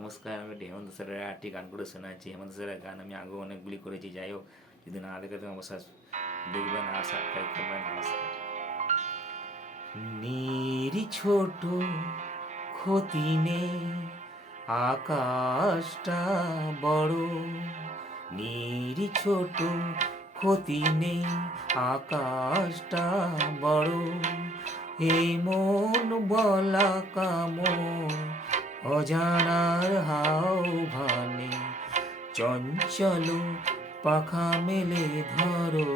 নমস্কার, আমি একটি হেমন্ত স্যারের একটি গান করে শোনাচ্ছি। হেমন্ত স্যারের গান আমি আগেও অনেকগুলি করেছি। যাই হোক, যদি না দেখে থাকেন অবশ্যই দেখবেন আর সাবস্ক্রাইব করবেন। নমস্কার। নীরি ছোট ক্ষতি নেই, আকাশটা বড়। নীরি ছোট ক্ষতি নেই, আকাশটা বড়। এই মন বলা কামন অজানার হাওভানে, চঞ্চল পাখা মেলে ধরো।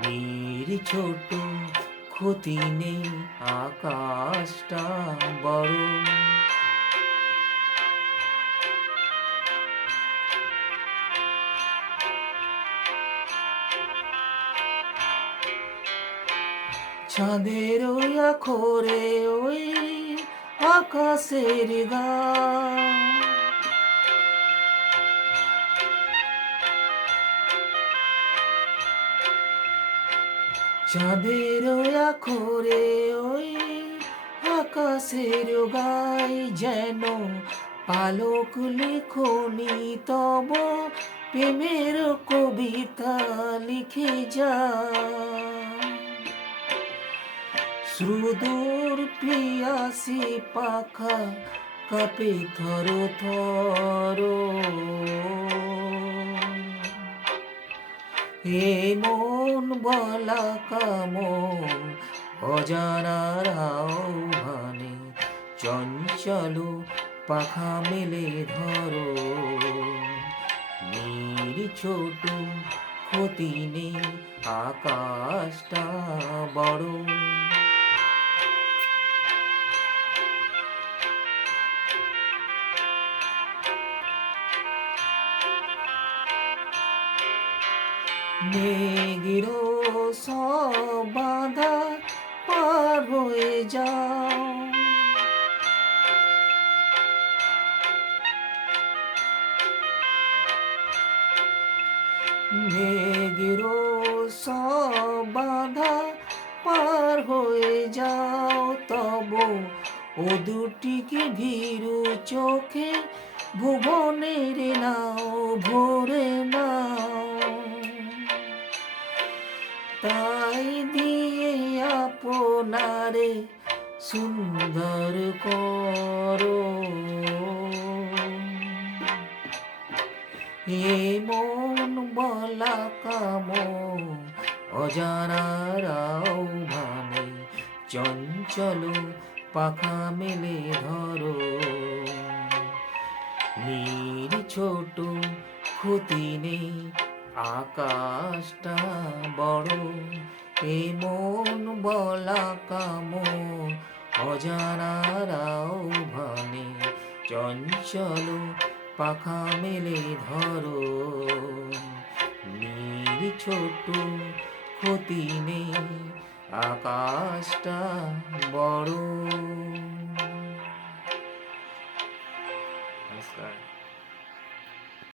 নীর ছোট ক্ষতি নেই, আকাশটা বড়। চাঁদের ওই আখরে ওই আকাশের গান, চাঁদের ওই আখরে ওই আকাশের গায়, যেন পালক লিখনি তব প্রেমের কবিতা লিখে যায়। সুদূর প্রিয়াসী পাখা কাঁপে থর থর। এ মন বলা কামন অজানার আহ্বানে, চঞ্চল পাখা মেলে ধরো। নীর ছোট ক্ষতি নেই, আকাশটা বড়। মেঘের সব বাঁধা পার হয়ে যাও, মেঘের সব বাঁধা পার হয়ে যাও। তব ও দুটিকে ভীরু চোখে ভুবনের নাও ভরে নাও। তাই দিয়ে আপনারে সুন্দর করো। এ মন বলা কামন অজানার আহ্বানে, চঞ্চল পাখা মেলে ধরো। নীর ছোট ক্ষতি নেই, আকাশটা বড়। এ মন বলা কামন অজানার আহ্বানে, চঞ্চল পাখা মেলে ধরো। নীর ছোট ক্ষতি নেই, আকাশটা বড়।